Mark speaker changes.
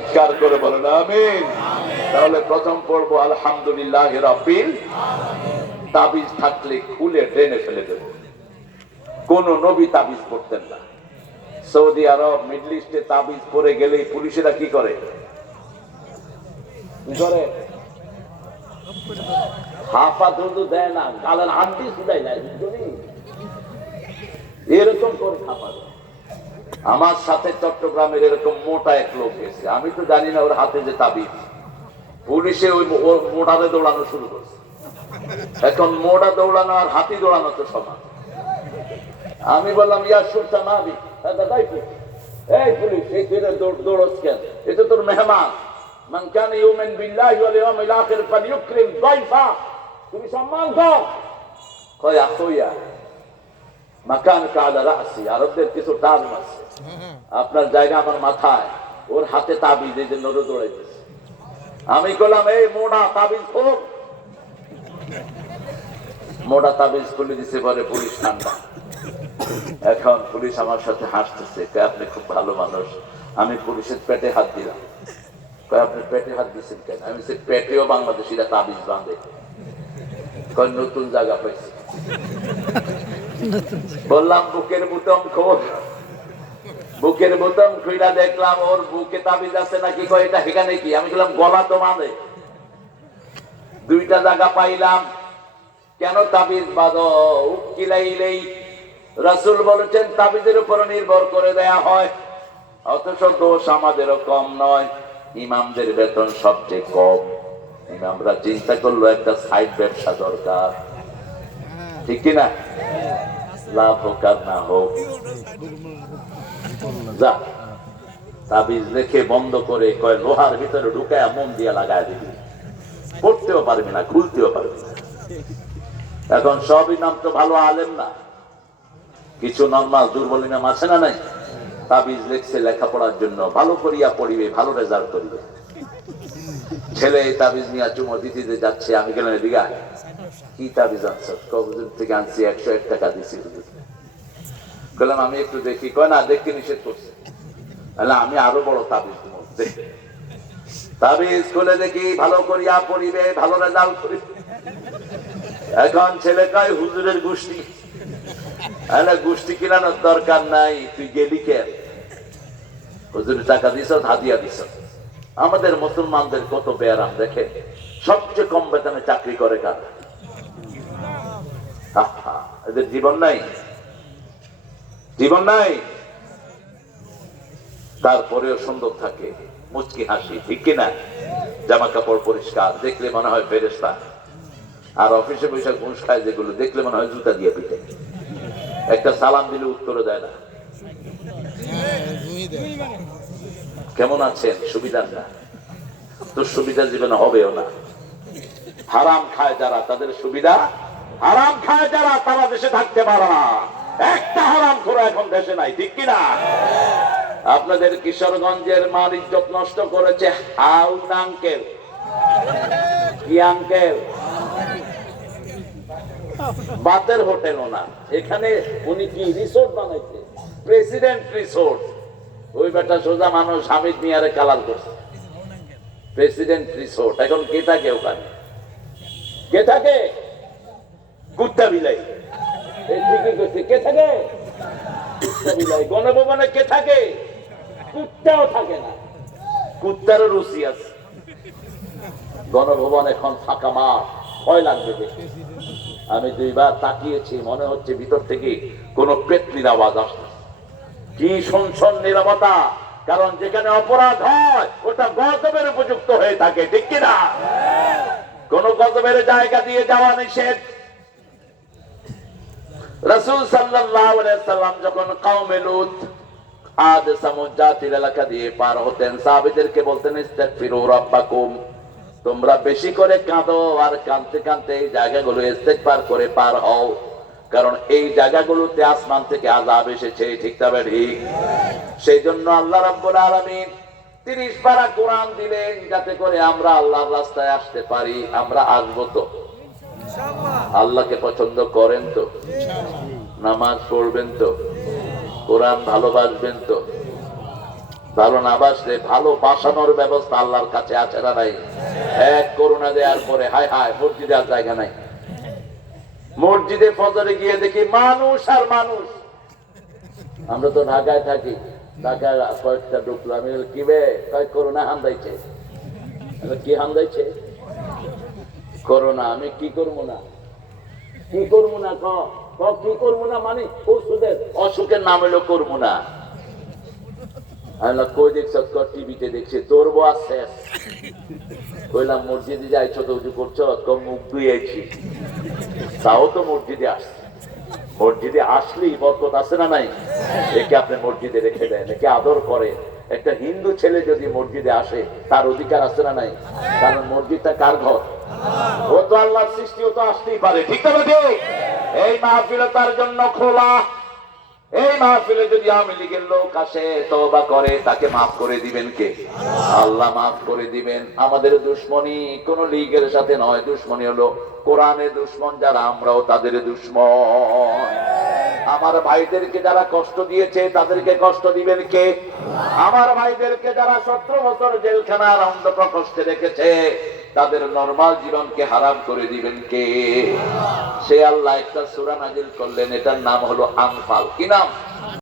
Speaker 1: চিৎকার করে বলেন, আমিন। তাহলে প্রথম পড়ব আলহামদুলিল্লাহ রাব্বিল তাবিজ থাকলে খুলে ড্রেনে ফেলে দেব। কোন নবী তাবিজ পড়তেন না। সৌদি আরব, মিডল ইস্টে তাবিজ পরে গেলেই পুলিশেরা কি করে? করে? হাফা ধুধু দেয় না, গালের হাড্ডি শুধাই না এরকম করে দেয় আমার সাথে চট্টগ্রামের এরকম মোটা এক লোক গেছে আমি তো জানি না ওর হাতে যে তাবিজ। পুলিশে ওই মোটাতে দৌড়ানো শুরু করছে। এখন মোটা দৌড়ানো আর হাতি দৌড়ানো তো সমান। আমি বললাম, ইয়া সুরতা মাবি দাদাই এই পুলিশ, এই তুই না দৌড় দৌড়স কেন? এটা তোর মেহমান। মান কান ইউমিন বিল্লাহি ওয়াল ইয়াউমিল আখির ফালইউকরিম দাইফা। তুমি সম্মান দাও কয় আখোয়া মাকান কালা রাসি, আরবদের কিছু আছে। আপনার জায়গা আমার মাথায়, ওর হাতে তাবিজ, এই যে নড়ে দৌড়াইতেছে। আমি বললাম এই মোড়া তাবিজ খোল মোড়া তাবিজ খুলে দিছে পরে পুলিশ ঠান্ডা। এখন পুলিশ আমার সাথে হাসতেছে আপনি খুব ভালো মানুষ, আমি পুলিশের পেটে হাত দিলাম। কয়, আপনি পেটে হাত দিচ্ছেন কেন? আমি সে পেটেও বাংলাদেশিরা তাবিজ বাঁধে। নতুন জায়গা পাইছি। বললাম, বুকের বুতম খোল। বুকের বুতম খুইলা দেখলাম, ওর বুকে তাবিজ আছে নাকি? কয়, এটা সেখানে কি? আমি বললাম, গলা তো বাঁধে। দুইটা জায়গা পাইলাম। কেন তাবিজ বাঁধো? উকিলাইলেই রাসূল বলেছেন, তাবিজের উপর নির্ভর করে দেয়া হয়। অথচ দোষ আমাদেরও কম নয়। ইমামদের বেতন সবচেয়ে কম। ইমামরা চিন্তা করল, একটা সাইড ব্যবসা দরকার। ঠিক কিনা লাভ হোক আর না হোক যা তাবিজ বন্ধ করে কয় লোহার ভিতরে ঢুকায় মন দিয়ে লাগায় দিবি। পড়তেও পারবি না, খুলতেও পারবি না। এখন সবই নাম তো ভালো আলেম না। কিছু নর্মাল দুর্বল ইমাম আছে না নাই? তাবিজ লেখছে, লেখাপড়ার জন্য ভালো করিয়া পড়িবে, ভালো রেজাল্ট করিবে। ছেলে তাবিজ নিয়ে চুমো দিতে যাচ্ছে, আমি গেলাম আয়। কি তাবিজ আনছো কবুজুর থেকে আনছি একশো এক টাকা দিছি বললাম আমি একটু দেখি কয় না দেখতে নিষেধ করছে বললাম, আমি আরও বড় তাবিজ দেখ। তাবিজ খুলে দেখি ভালো করিয়া পড়িবে ভালো রেজাল্ট করিবে এখন ছেলে কয় হুজুরের গোষ্ঠী আরে গোষ্ঠী কিনানোর দরকার নাই তুই গেলি কেন হুজুরের টাকা দিছ হাদিয়া দিছ আমাদের মুসলমানদের কত বেয়ারাম দেখে সবচেয়ে কম বেতনে চাকরি করে কার এদের জীবন নাই। জীবন নাই। তারপরেও সুন্দর থাকে, মুচকি হাসি, ঠিক কিনা? জামা কাপড় পরিষ্কার, দেখলে মনে হয় ফেরেস্তা আর অফিসে বসে ঘুষ খায় যেগুলো, দেখলে মনে হয় জুতা দিয়ে পিঠে একটা সালাম দিলে উত্তরে দেয় না। কেমন আছেন? সুবিধার না। তো সুবিধা জীবনে হবেও না। হারাম খায় যারা, তাদের সুবিধা হারাম খায় যারা, তারা দেশে থাকতে পারে না। একটা হারাম খোরা এখন দেশে নাই, ঠিক কিনা? আপনাদের কিশোরগঞ্জের মার ইজ্জত নষ্ট করেছে হাউন আঙ্কেল। কি বাতের হোটেল ওনার। এখানে উনি কি রিসোর্ট বানাইছে? President resort. ওই বেটা সোজা মানুষ হামিদ মিয়ারে কালার করছে। President resort. এখন কে থাকে ওখানে কে? থাকে কুত্তা বিলাই। ঠিকই করছে কে থাকে? গণভবনে কে থাকে? কুত্তাও থাকে না। কুত্তারও রুচি আছে। গণভবন এখন ফাঁকা মাঠ। ভয় লাগবে দেখে আমি দুইবার তাকিয়েছি মনে হচ্ছে ভিতর থেকে কোন পেতলির আওয়াজ আসছে। কি শুনছন নিরাপত্তা কারণ যেখানে অপরাধ হয় ওটা গজবের উপযুক্ত হয়ে থাকে ঠিক কিনা? কোন গজবের জায়গা দিয়ে যাওয়া নিষেধ। রসুল সাল্লাম যখন কাউমে লুত, আদ, সামুদ জাতির এলাকা দিয়ে পার হতেন, সাহাবিদেরকে বলতেন তোমরা বেশি করে কাঁদো আর কাঁদতে কাঁদতে এই জায়গাগুলো ইস্তেগফার করে পার হও, কারণ এই জায়গাগুলোতে আসমান থেকে আযাব এসেছে, ঠিক তবে ঠিক। সেই জন্য আল্লাহ রাব্বুল আলামিন তিরিশ পারা কোরআন দিলেন, যাতে করে আমরা আল্লাহর রাস্তায় আসতে পারি, আমরা আসব তো। আল্লাহকে পছন্দ করেন তো? নামাজ পড়বেন তো? কোরআন ভালোবাসবেন তো? ভালো না বাসলে ভালো বাসানোর ব্যবস্থা আল্লাহর কাছে আছে না নাই? এক করোনা দেওয়ার পরে, হায় হায়, মসজিদে আর জায়গা নাই। মসজিদে ফজরে গিয়ে দেখি মানুষ আর মানুষ। আমরা তো ঢাকায় থাকি। ঢাকায় কয়েকটা ঢুকলো। আমি কি বে? কয়েক করোনা হামদাইছে? কি হামদাইছে? করোনা আমি কি করব না? কি করব না ক? করব না মানে ওষুধের। অসুখের নাম হলো করব না। মুখ ধুয়েছি। তাও তো মসজিদে আসছে। মসজিদে আছে না নাই? একে আপনি মসজিদে রেখে দেন, একে আদর করে একটা হিন্দু ছেলে যদি মসজিদে আসে, তার অধিকার আছে না নাই? কারণ মসজিদটা কার ঘর? ও তো আল্লাহর সৃষ্টি তো আসতেই পারে। ঠিক ঠিক? এই মাহফিল তার জন্য খোলা। এই মাহফিলে যদি আওয়ামী লীগের লোক আসে, তওবা করে, তাকে মাফ করে দিবেন কে? আল্লাহ মাফ করে দিবেন। আমাদের দুশ্মনী কোন লীগের সাথে নয়। দুশ্মনী হলো কোরআনের দুশ্মন, যারা আমরাও তাদের দুশ্মন। আমার ভাইদেরকে যারা কষ্ট দিয়েছে, তাদেরকে কষ্ট দিবেন কে? আমার ভাইদেরকে যারা সতেরো বছর জেলখানার অন্ধ প্রকোষ্ঠে রেখেছে তাদের নর্মাল জীবনকে হারাম করে দিবেন কে? সে আল্লাহ একটা সুরা নাজিল করলেন, এটার নাম হলো আনফাল। কি নাম?